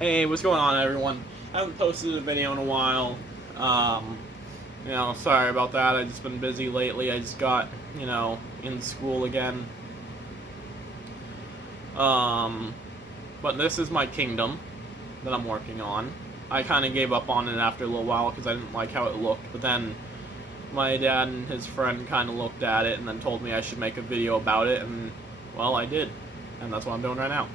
Hey, what's going on, everyone? I haven't posted a video in a while. Sorry about that. I've just been busy lately. I just got, in school again. But this is my kingdom that I'm working on. I kind of gave up on it after a little while because I didn't like how it looked. But then my dad and his friend kind of looked at it and then told me I should make a video about it. And, well, I did. And that's what I'm doing right now.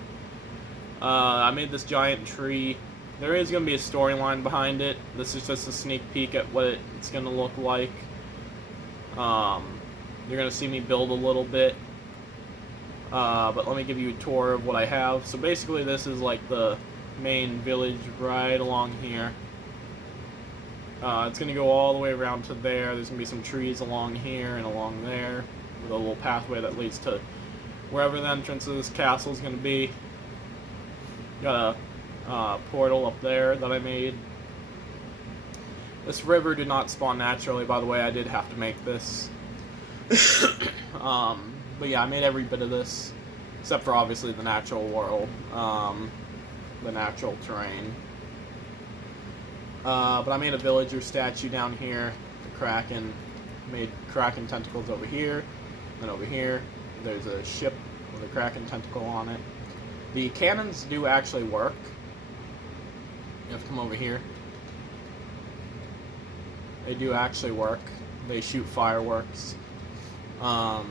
I made this giant tree. There is going to be a storyline behind it. This is just a sneak peek at what it's going to look like. You're going to see me build a little bit. But let me give you a tour of what I have. So basically this is like the main village right along here. It's going to go all the way around to there. There's going to be some trees along here and along there with a little pathway that leads to wherever the entrance of this castle is going to be. Got a portal up there that I made. This river did not spawn naturally, by the way. I did have to make this. But yeah, I made every bit of this, except for obviously the natural world, the natural terrain. But I made a villager statue down here, the Kraken. Made Kraken tentacles over here, and over here there's a ship with a Kraken tentacle on it. The cannons do actually work. You have to come over here. They do actually work. They shoot fireworks. Over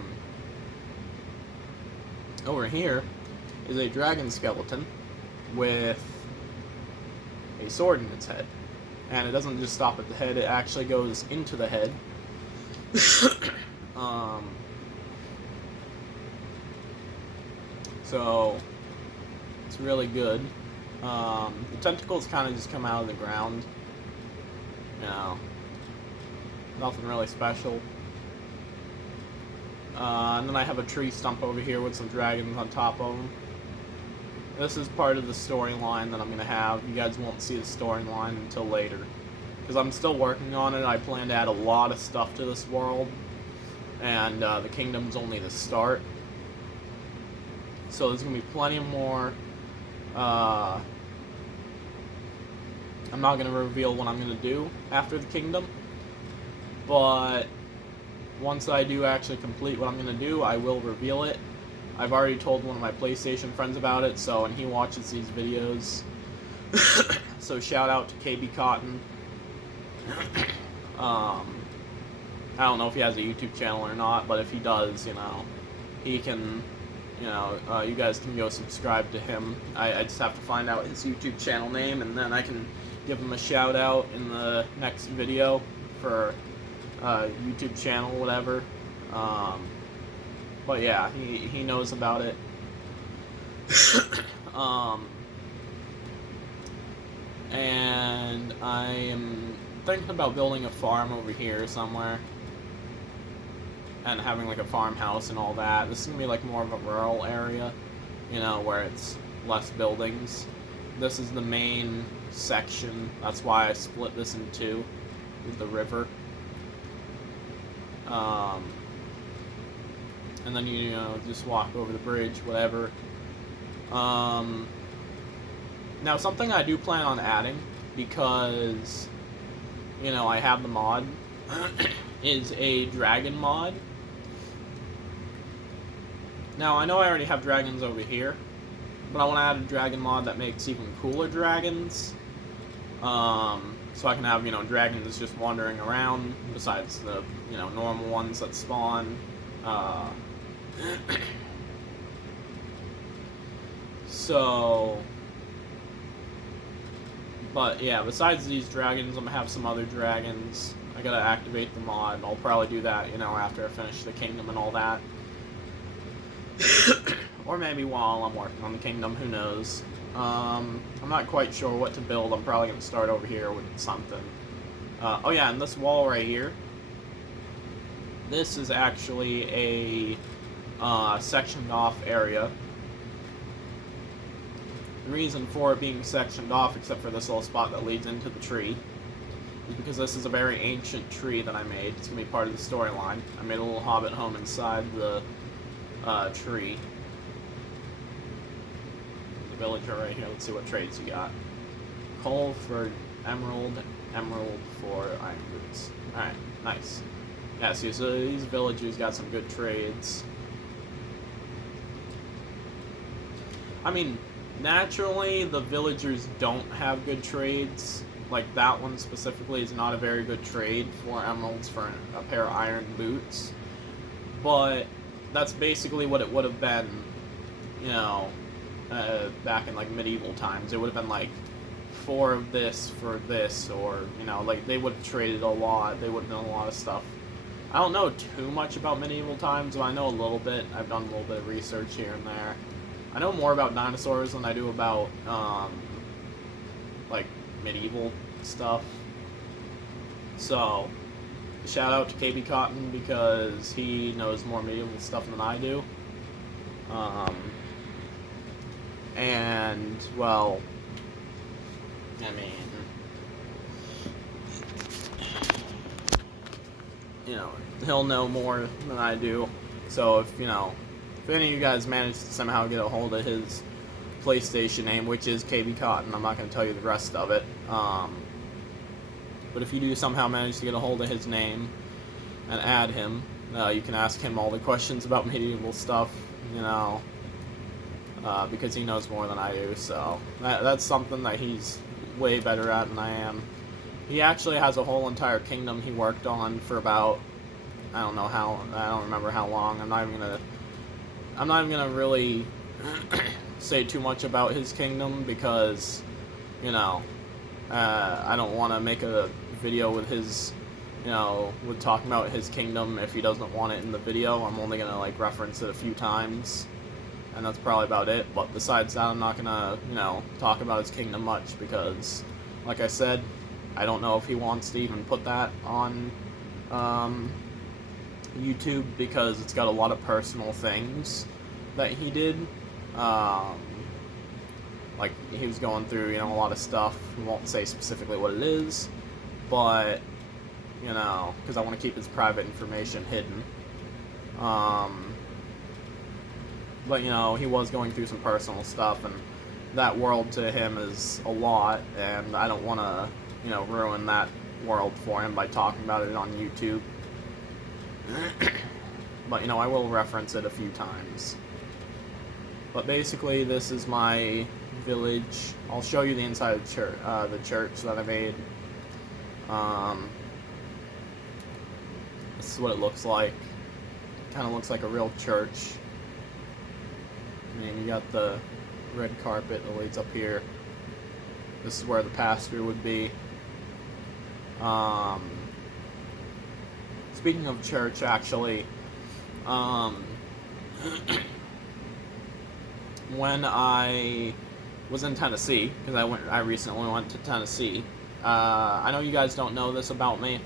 here is a dragon skeleton with a sword in its head. And it doesn't just stop at the head, it actually goes into the head. So it's really good. The tentacles kind of just come out of the ground. Nothing really special. And then I have a tree stump over here with some dragons on top of them. This is part of the storyline that I'm going to have. You guys won't see the storyline until later, because I'm still working on it. I plan to add a lot of stuff to this world, and the kingdom's only the start. So there's going to be plenty more. I'm not going to reveal what I'm going to do after the kingdom, but once I do actually complete what I'm going to do, I will reveal it. I've already told one of my PlayStation friends about it, and he watches these videos. So shout out to KB Cotton. I don't know if he has a YouTube channel or not, but if he does, he can, you guys can go subscribe to him. I just have to find out his YouTube channel name, and then I can give him a shout out in the next video for YouTube channel, whatever. But yeah, he knows about it. And I am thinking about building a farm over here somewhere, and having like a farmhouse and all that. This is gonna be like more of a rural area, where it's less buildings. This is the main section. That's why I split this in two with the river. And then you just walk over the bridge, whatever. Now something I do plan on adding, because I have the mod, is a dragon mod. Now I know I already have dragons over here, but I want to add a dragon mod that makes even cooler dragons. So I can have, dragons just wandering around, besides the, normal ones that spawn. But yeah, besides these dragons, I'm gonna have some other dragons. I gotta activate the mod. I'll probably do that, after I finish the kingdom and all that. Or maybe while I'm working on the kingdom, who knows. I'm not quite sure what to build. I'm probably going to start over here with something. Oh yeah, and this wall right here, this is actually a sectioned off area. The reason for it being sectioned off, except for this little spot that leads into the tree, is because this is a very ancient tree that I made. It's going to be part of the storyline. I made a little hobbit home inside the tree. villager right here. Let's see what trades you got. Coal for emerald, emerald for iron boots. Alright, nice. Yeah, see, so these villagers got some good trades. I mean, naturally, the villagers don't have good trades. Like, that one specifically is not a very good trade for emeralds for a pair of iron boots. But that's basically what it would have been, you know, back in, like, medieval times. It would have been, like, 4 of this for this, or, you know, like, they would have traded a lot. They would have done a lot of stuff. I don't know too much about medieval times, but I know a little bit. I've done a little bit of research here and there. I know more about dinosaurs than I do about, like, medieval stuff. So, shout out to KB Cotton, because he knows more medieval stuff than I do. And, well, I mean, you know, he'll know more than I do. So if, you know, if any of you guys manage to somehow get a hold of his PlayStation name, which is KB Cotton, I'm not going to tell you the rest of it. But if you do somehow manage to get a hold of his name and add him, you can ask him all the questions about medieval stuff, you know, because he knows more than I do. So that's something that he's way better at than I am. He actually has a whole entire kingdom he worked on for about, I don't remember how long. I'm not even gonna really say too much about his kingdom, because, you know, I don't want to make a video with his, you know, with talking about his kingdom if he doesn't want it in the video. I'm only gonna, like, reference it a few times, and that's probably about it. But besides that, I'm not gonna, you know, talk about his kingdom much, because, like I said, I don't know if he wants to even put that on YouTube, because it's got a lot of personal things that he did. Like, he was going through, you know, a lot of stuff. We won't say specifically what it is, but, you know, because I want to keep his private information hidden. But, you know, he was going through some personal stuff, and that world to him is a lot, and I don't want to, you know, ruin that world for him by talking about it on YouTube. But, you know, I will reference it a few times. But basically, this is my village. I'll show you the inside of the church that I made. This is what it looks like. Kind of looks like a real church. I mean, you got the red carpet that leads up here. This is where the pastor would be. Speaking of church, actually, when I was in Tennessee, because I recently went to Tennessee. I know you guys don't know this about me,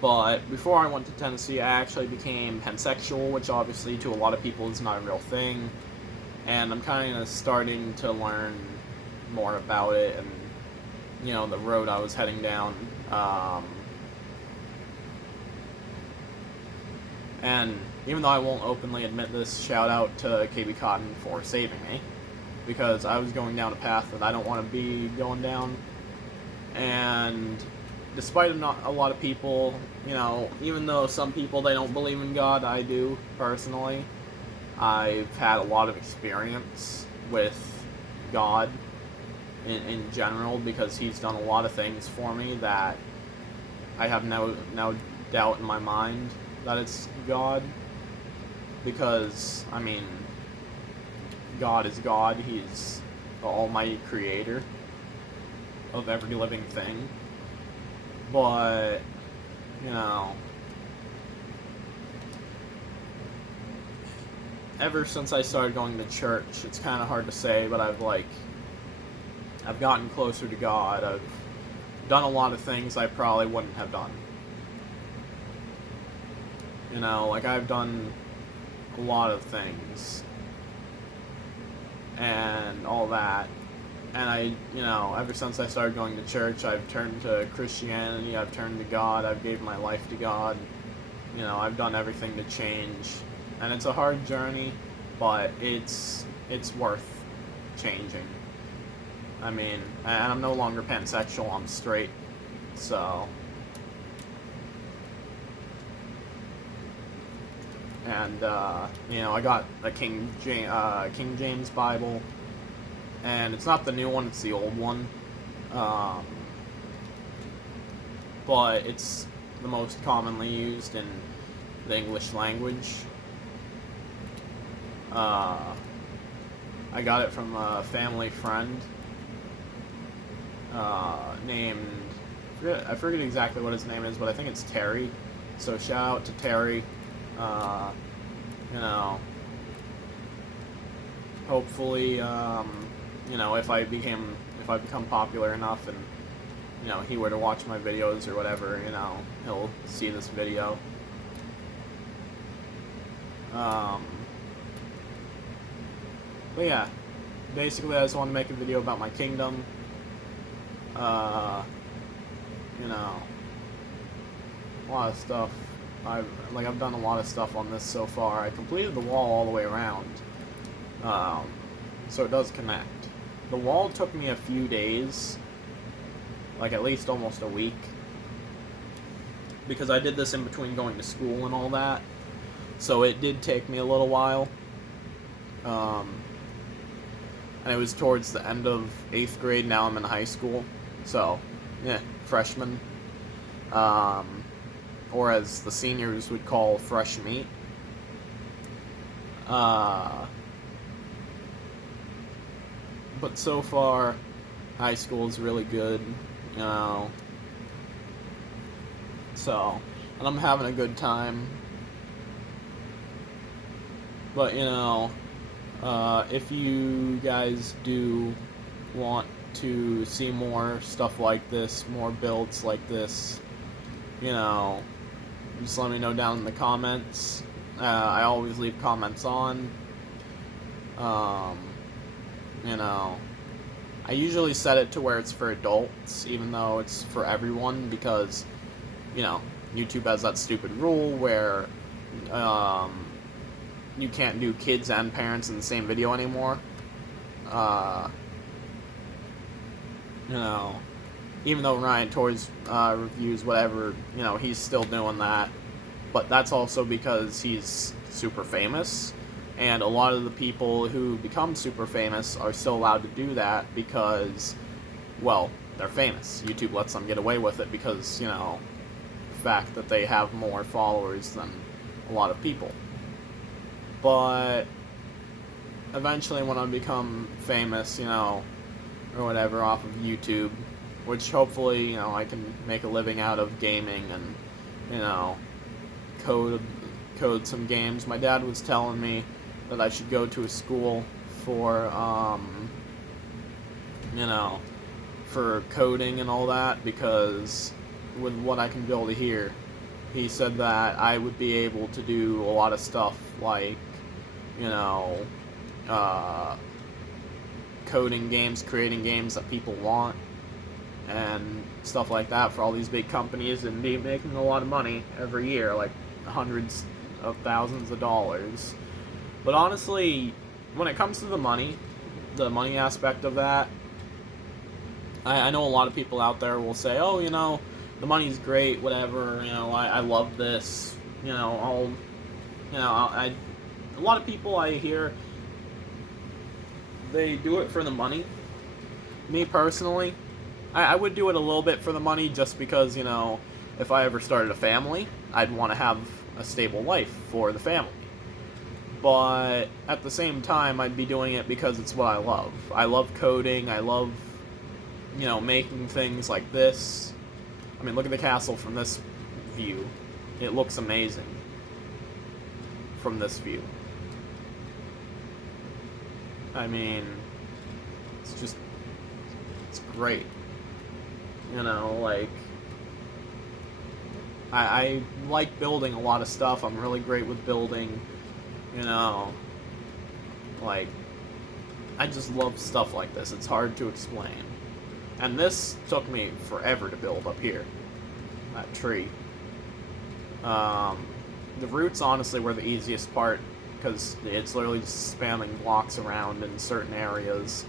but before I went to Tennessee, I actually became pansexual, which obviously to a lot of people is not a real thing. And I'm kind of starting to learn more about it, and, you know, the road I was heading down. And even though I won't openly admit this, shout out to KB Cotton for saving me, because I was going down a path that I don't want to be going down. And despite not a lot of people, you know, even though some people, they don't believe in God, I do personally. I've had a lot of experience with God in general, because he's done a lot of things for me that I have no doubt in my mind that it's God. Because, I mean, God is God. He's the almighty creator of every living thing. But, you know, ever since I started going to church, it's kind of hard to say, but I've gotten closer to God. I've done a lot of things I probably wouldn't have done. You know, like, I've done a lot of things and all that. And you know, ever since I started going to church, I've turned to Christianity, I've turned to God, I've gave my life to God. You know, I've done everything to change. And it's a hard journey, but it's worth changing. I mean, and I'm no longer pansexual, I'm straight, so... And, you know, I got a King James Bible, and it's not the new one, it's the old one. But it's the most commonly used in the English language. I got it from a family friend named, I forget exactly what his name is, but I think it's Terry. So shout out to Terry. You know, hopefully, you know, if I become popular enough and, you know, he were to watch my videos or whatever, you know, he'll see this video. But yeah, basically I just want to make a video about my kingdom. You know, a lot of stuff. I've done a lot of stuff on this so far. I completed the wall all the way around, so it does connect. The wall took me a few days, like at least almost a week, because I did this in between going to school and all that, so it did take me a little while. And it was towards the end of 8th grade. Now I'm in high school, so yeah, freshman. Or as the seniors would call fresh meat. But so far, high school is really good, you know. So, and I'm having a good time. But, you know, if you guys do want to see more stuff like this, more builds like this, you know, just let me know down in the comments. I always leave comments on. You know, I usually set it to where it's for adults, even though it's for everyone, because, you know, YouTube has that stupid rule where you can't do kids and parents in the same video anymore. You know, even though Ryan Torres reviews whatever, you know, he's still doing that. But that's also because he's super famous. And a lot of the people who become super famous are still allowed to do that because, well, they're famous. YouTube lets them get away with it because, you know, the fact that they have more followers than a lot of people. But eventually when I become famous, you know, or whatever off of YouTube, which hopefully, you know, I can make a living out of gaming and, you know, code some games. My dad was telling me that I should go to a school for, you know, for coding and all that, because with what I can build here, he said that I would be able to do a lot of stuff like, you know, coding games, creating games that people want, and stuff like that for all these big companies, and be making a lot of money every year, like hundreds of thousands of dollars. But honestly, when it comes to the money aspect of that, I know a lot of people out there will say, oh, you know, the money's great, whatever, you know, I love this, you know, a lot of people I hear, they do it for the money. Me personally, I would do it a little bit for the money just because, you know, if I ever started a family, I'd want to have a stable life for the family. But at the same time, I'd be doing it because it's what I love. I love coding. I love, you know, making things like this. I mean, look at the castle from this view. It looks amazing from this view. I mean, it's great. You know, like, I like building a lot of stuff. I'm really great with building, you know, like, I just love stuff like this. It's hard to explain. And this took me forever to build up here, that tree. The roots, honestly, were the easiest part, because it's literally just spamming blocks around in certain areas.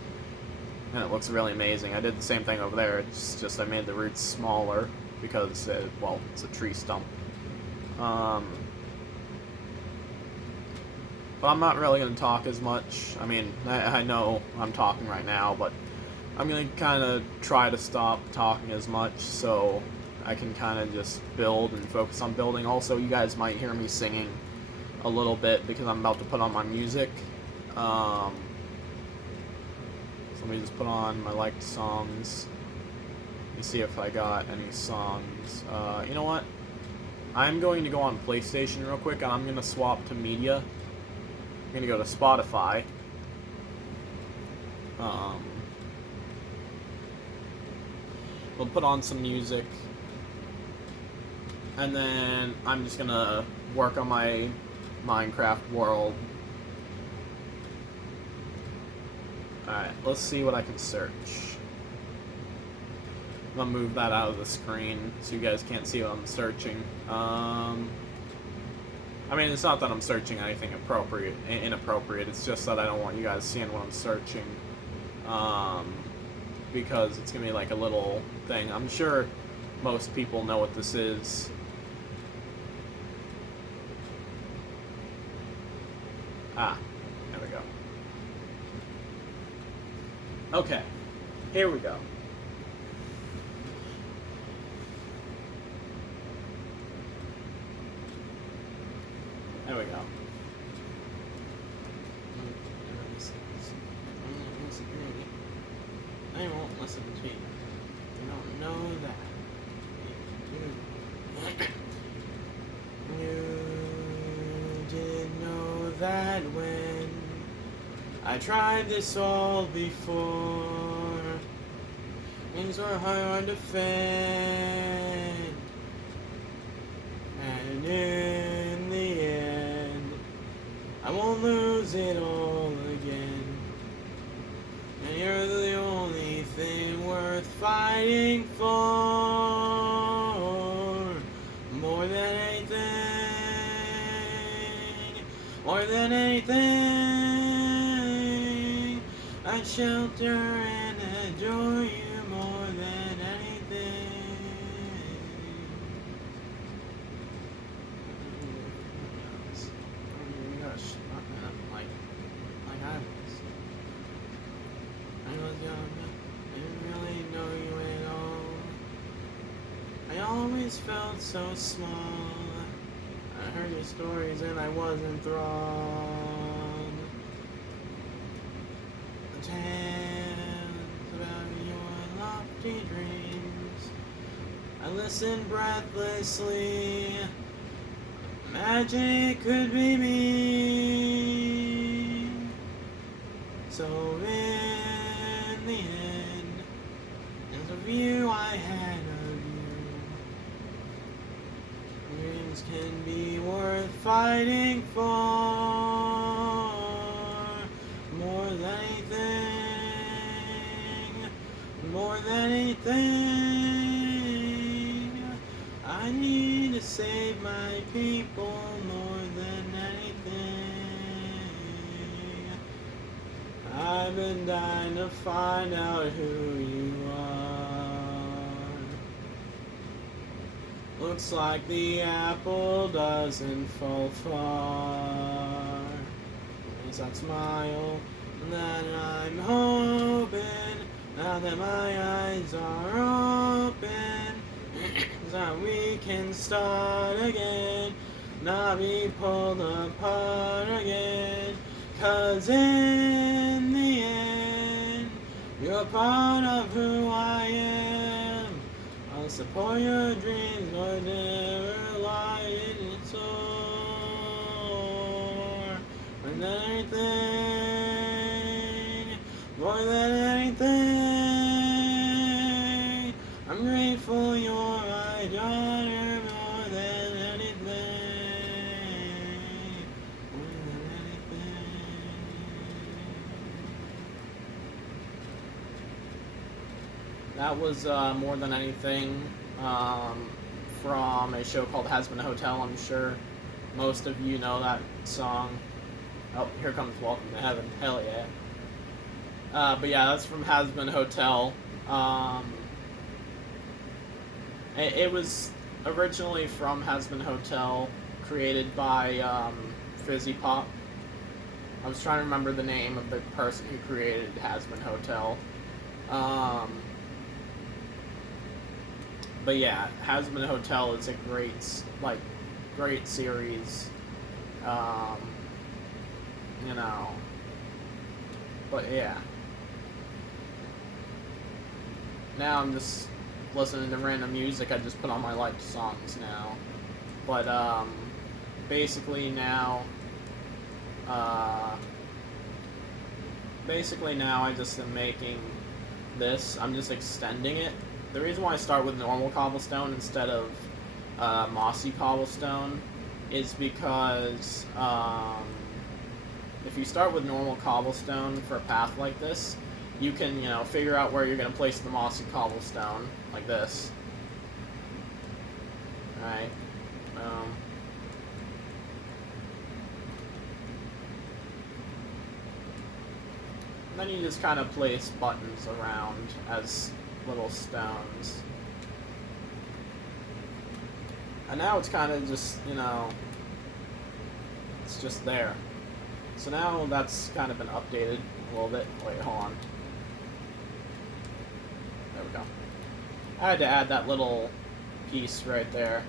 and it looks really amazing. I did the same thing over there. It's just I made the roots smaller because, well, it's a tree stump. But I'm not really going to talk as much. I mean, I know I'm talking right now, but I'm going to kind of try to stop talking as much so I can kind of just build and focus on building. Also, you guys might hear me singing a little bit because I'm about to put on my music. So let me just put on my liked songs. Let me see if I got any songs. You know what? I'm going to go on PlayStation real quick, and I'm going to swap to media. I'm going to go to Spotify. We'll put on some music. And then I'm just going to work on my Minecraft world. Alright, let's see what I can search. I'm gonna move that out of the screen so you guys can't see what I'm searching. I mean, it's not that I'm searching anything inappropriate, it's just that I don't want you guys seeing what I'm searching. Because it's gonna be like a little thing. I'm sure most people know what this is. Ah, there we go. Okay, here we go. There we go. I won't listen to you. You don't know that. You didn't know that when I tried this all before. Things were hard to defend. And in the end, I won't lose it all again. And you're the only thing worth fighting for. More than anything. More than anything. I shelter and adore you more than anything. I was young, I didn't really know you at all. I always felt so small. I heard your stories and I was enthralled. The tales about your lofty dreams, I listened breathlessly. Magic could be me. So in the end, there's a view I had of you. Dreams can be worth fighting for. More than anything. More than anything. I need to save my people more than anything. I've been dying to find out who you are. Looks like the apple doesn't fall far. It's that smile that I'm hoping, now that my eyes are open, that we can start again, not be pulled apart again. 'Cause in the end, you're part of who I am. I'll support your dreams, but never lie in it sore. More than anything, more than anything, I'm grateful you're my daughter more than anything. More than anything. That was More Than Anything from a show called Has Been a Hotel. I'm sure most of you know that song. Oh, here comes Welcome to Heaven. Hell yeah. But yeah, that's from Hasbin Hotel. Um, it was originally from Hasbin Hotel, created by Fizzy Pop. I was trying to remember the name of the person who created Hasbin Hotel. Um, but yeah, Hasbin Hotel is a great series. Um, you know, but yeah. Now I'm just listening to random music I just put on my liked songs now. But basically now, uh, I just am making this. I'm just extending it. The reason why I start with normal cobblestone instead of mossy cobblestone is because if you start with normal cobblestone for a path like this, you can, figure out where you're going to place the mossy cobblestone, like this. Alright. Then you just kind of place buttons around as little stones. And now it's kind of just, it's just there. So now that's kind of been updated a little bit. Wait, hold on. There we go. I had to add that little piece right there.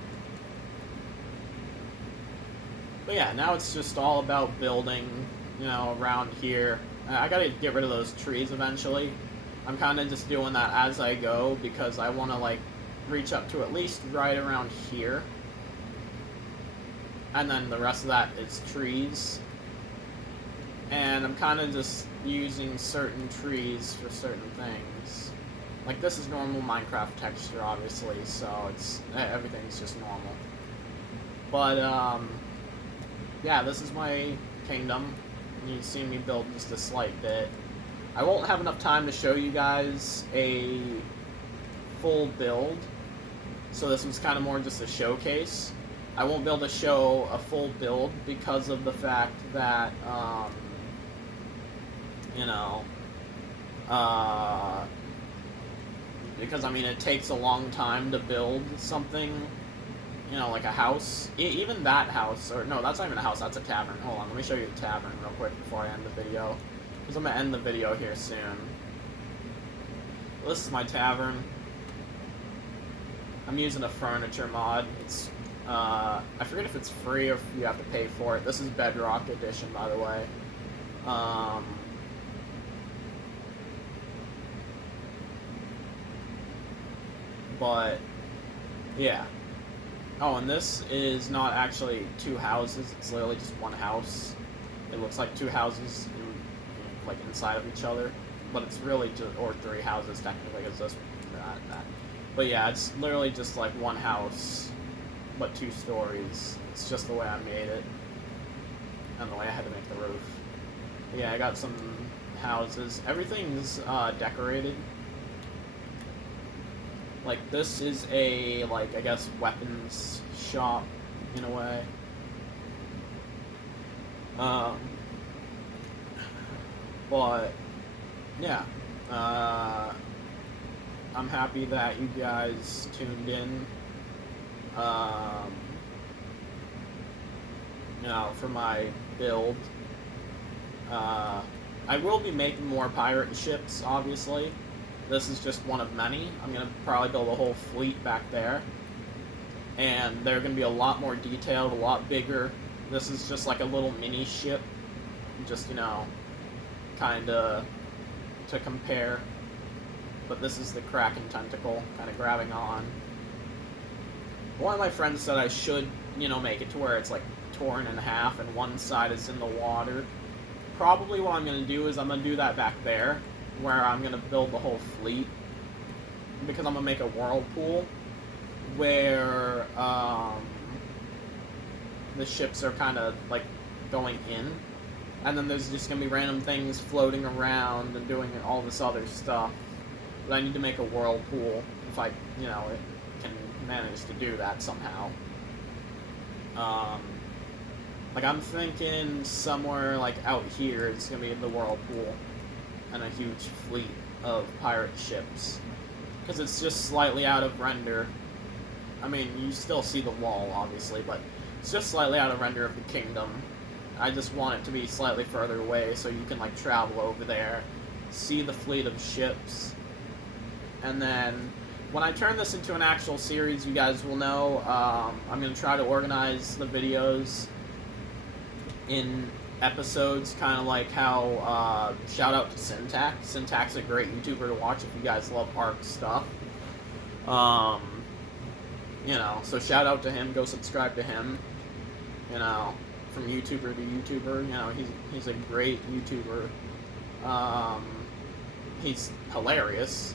But yeah, now it's just all about building, around here. I gotta get rid of those trees eventually. I'm kind of just doing that as I go because I want to, reach up to at least right around here. And then the rest of that is trees. And I'm kind of just using certain trees for certain things. Like, this is normal Minecraft texture, obviously, so everything's just normal. But, yeah, this is my kingdom. You see me build just a slight bit. I won't have enough time to show you guys a full build, so this was kind of more just a showcase. I won't be able to show a full build because of the fact that, because, it takes a long time to build something, like a house. Even that house, or no, that's not even a house, that's a tavern. Hold on, let me show you the tavern real quick before I end the video, because I'm going to end the video here soon. Well, this is my tavern. I'm using a furniture mod. It's, I forget if it's free or if you have to pay for it. This is Bedrock Edition, by the way. But, yeah. Oh, and this is not actually two houses, it's literally just one house. It looks like two houses, inside of each other. But it's really just, or three houses technically, because this, that. But yeah, it's literally just one house, but 2 stories. It's just the way I made it, and the way I had to make the roof. But yeah, I got some houses. Everything's decorated. This is a, I guess, weapons shop, in a way. But, yeah. I'm happy that you guys tuned in, for my build. I will be making more pirate ships, obviously. This is just one of many. I'm going to probably build a whole fleet back there. And they're going to be a lot more detailed, a lot bigger. This is just like a little mini ship. Just, kind of to compare. But this is the Kraken tentacle, kind of grabbing on. One of my friends said I should, make it to where it's, torn in half and one side is in the water. Probably what I'm going to do is I'm going to do that back there, where I'm going to build the whole fleet, because I'm going to make a whirlpool where the ships are kind of going in, and then there's just going to be random things floating around and doing all this other stuff. But I need to make a whirlpool if I, can manage to do that somehow. I'm thinking somewhere out here is going to be the whirlpool. and a huge fleet of pirate ships. Because it's just slightly out of render. I mean, you still see the wall, obviously, but it's just slightly out of render of the kingdom. I just want it to be slightly further away so you can, like, travel over there, see the fleet of ships, and then when I turn this into an actual series, you guys will know. I'm going to try to organize the videos in episodes, kind of like how, shout out to Syntax. Syntax is a great YouTuber to watch if you guys love ARC stuff. You know, so shout out to him, go subscribe to him, you know, from YouTuber to YouTuber, you know, he's a great YouTuber. He's hilarious.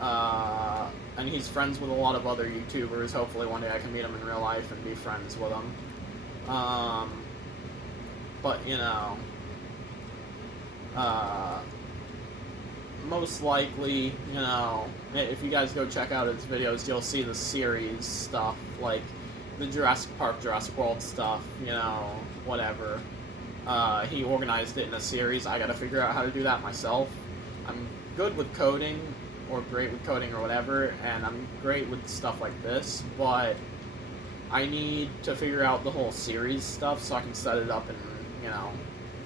And he's friends with a lot of other YouTubers. Hopefully one day I can meet him in real life and be friends with him. But, you know, most likely, you know, if you guys go check out his videos, you'll see the series stuff, like the Jurassic Park, Jurassic World stuff, you know, whatever. He organized it in a series. I gotta figure out how to do that myself. I'm good with coding, or great with coding, or whatever, and I'm great with stuff like this, but I need to figure out the whole series stuff so I can set it up in, you know,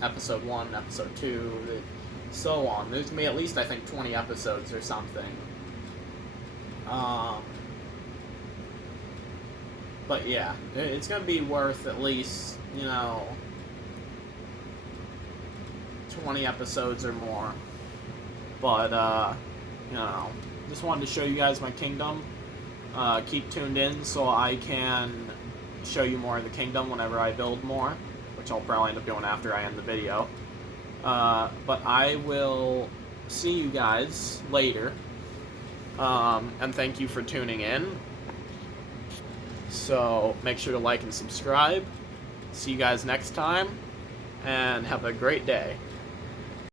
episode 1, episode 2, so on. There's gonna be at least, I think, 20 episodes or something. But yeah, it's gonna be worth at least, you know, 20 episodes or more. But, you know, just wanted to show you guys my kingdom. Keep tuned in so I can show you more of the kingdom whenever I build more, which I'll probably end up doing after I end the video. But I will see you guys later. And thank you for tuning in. So make sure to like and subscribe. See you guys next time, and have a great day.